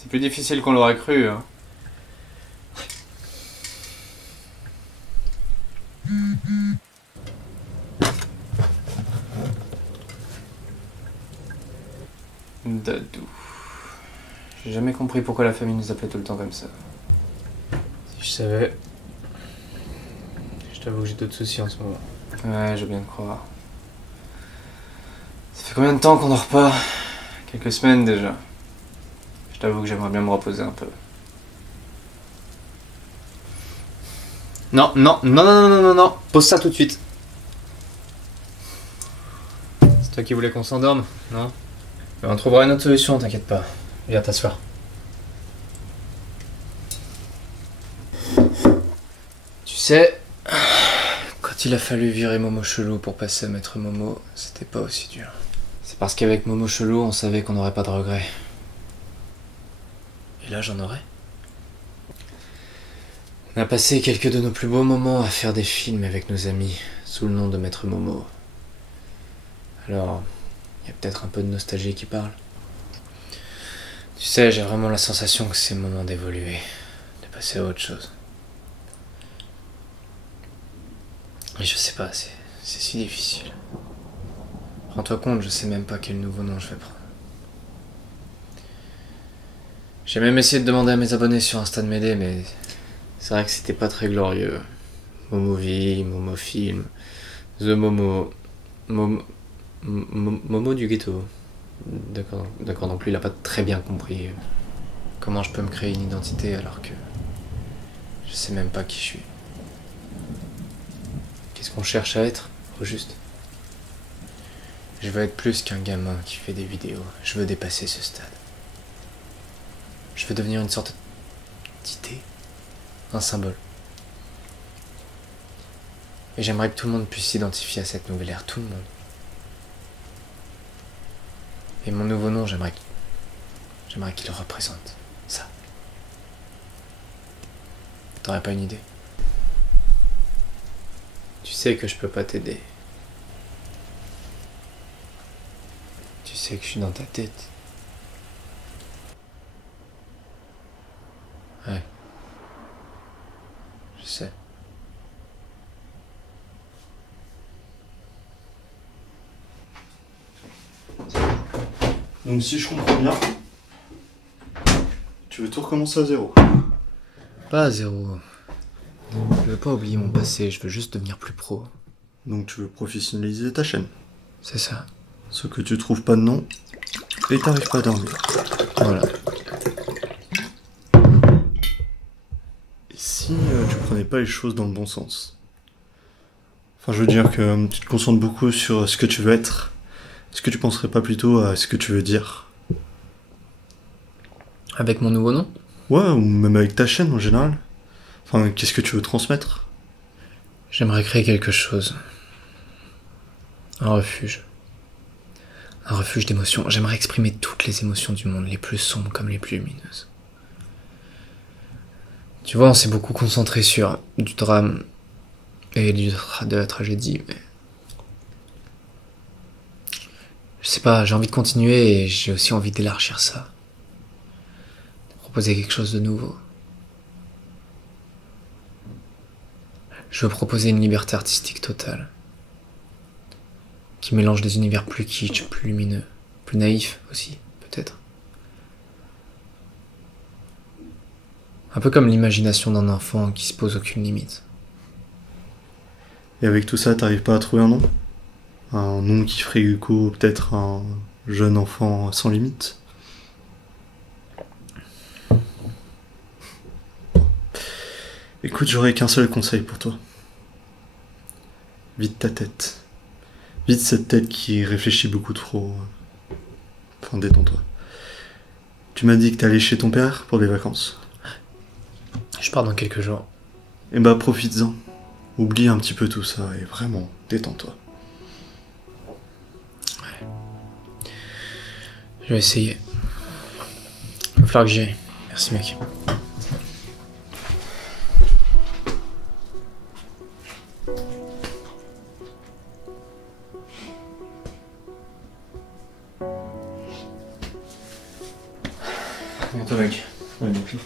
C'est plus difficile qu'on l'aurait cru, hein. Dadou. J'ai jamais compris pourquoi la famille nous appelait tout le temps comme ça. Si je savais. J'avoue que j'ai d'autres soucis en ce moment. Ouais, je veux bien te croire. Ça fait combien de temps qu'on dort pas? Quelques semaines déjà. Je t'avoue que j'aimerais bien me reposer un peu. Non, non, non, non, non, non, non, pose ça tout de suite. C'est toi qui voulais qu'on s'endorme, non? Mais on trouvera une autre solution, t'inquiète pas. Viens t'asseoir. Tu sais, quand il a fallu virer Momo Chelou pour passer à Maître Momo, c'était pas aussi dur. C'est parce qu'avec Momo Chelou, on savait qu'on n'aurait pas de regrets. Et là, j'en aurais. On a passé quelques de nos plus beaux moments à faire des films avec nos amis, sous le nom de Maître Momo. Alors, il y a peut-être un peu de nostalgie qui parle. Tu sais, j'ai vraiment la sensation que c'est le moment d'évoluer, de passer à autre chose. Mais je sais pas, c'est si difficile. Rends-toi compte, je sais même pas quel nouveau nom je vais prendre. J'ai même essayé de demander à mes abonnés sur Insta de m'aider, mais c'est vrai que c'était pas très glorieux. Momovie, Momofilm, The Momo, Momo du ghetto. D'accord, donc lui il a pas très bien compris comment je peux me créer une identité alors que je sais même pas qui je suis. Qu'est-ce qu'on cherche à être, au juste? Je veux être plus qu'un gamin qui fait des vidéos. Je veux dépasser ce stade. Je veux devenir une sorte d'idée, un symbole. Et j'aimerais que tout le monde puisse s'identifier à cette nouvelle ère, tout le monde. Et mon nouveau nom, j'aimerais qu'il représente ça. T'aurais pas une idée? Tu sais que je peux pas t'aider. Tu sais que je suis dans ta tête. Ouais. Je sais. Donc si je comprends bien, tu veux tout recommencer à zéro. Pas à zéro. Je veux pas oublier mon passé, je veux juste devenir plus pro. Donc tu veux professionnaliser ta chaîne. C'est ça. Ce que tu trouves pas de nom, et t'arrives pas à dormir. Voilà. Et si tu prenais pas les choses dans le bon sens? Enfin je veux dire que tu te concentres beaucoup sur ce que tu veux être. Est-ce que tu penserais pas plutôt à ce que tu veux dire? Avec mon nouveau nom? Ouais, ou même avec ta chaîne en général. Enfin, qu'est-ce que tu veux transmettre? J'aimerais créer quelque chose. Un refuge. Un refuge d'émotions. J'aimerais exprimer toutes les émotions du monde, les plus sombres comme les plus lumineuses. Tu vois, on s'est beaucoup concentré sur du drame et de la tragédie, mais... Je sais pas, j'ai envie de continuer et j'ai aussi envie d'élargir ça. De proposer quelque chose de nouveau. Je veux proposer une liberté artistique totale. Qui mélange des univers plus kitsch, plus lumineux, plus naïfs aussi, peut-être. Un peu comme l'imagination d'un enfant qui se pose aucune limite. Et avec tout ça, t'arrives pas à trouver un nom? Un nom qui ferait écho peut-être à un jeune enfant sans limite? Écoute, j'aurais qu'un seul conseil pour toi. Vide ta tête. Vide cette tête qui réfléchit beaucoup trop. Enfin, détends-toi. Tu m'as dit que t'allais chez ton père pour des vacances. Je pars dans quelques jours. Eh bah, profites-en. Oublie un petit peu tout ça et vraiment, détends-toi. Je vais essayer. Il va falloir que j'y aille. Merci mec. À bientôt mec. Ouais, donc,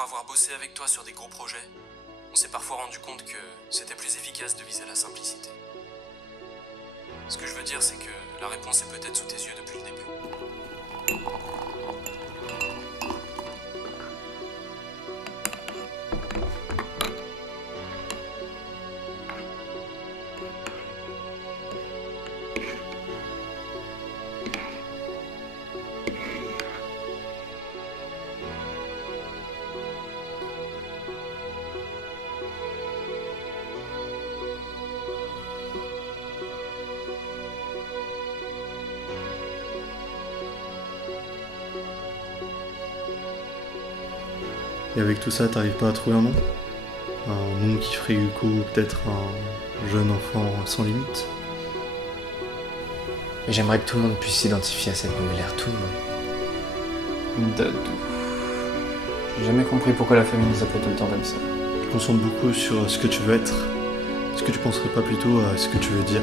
pour avoir bossé avec toi sur des gros projets, on s'est parfois rendu compte que c'était plus efficace de viser la simplicité. Ce que je veux dire, c'est que la réponse est peut-être sous tes yeux depuis le début. Et avec tout ça, t'arrives pas à trouver un nom? Un nom qui ferait du coup peut-être un jeune enfant sans limite? Mais j'aimerais que tout le monde puisse s'identifier à cette nouvelle ère, tout le monde. Dadou. J'ai jamais compris pourquoi la famille nous appelait tout le temps comme ça. Tu te concentres beaucoup sur ce que tu veux être. Est-ce que tu penserais pas plutôt à ce que tu veux dire?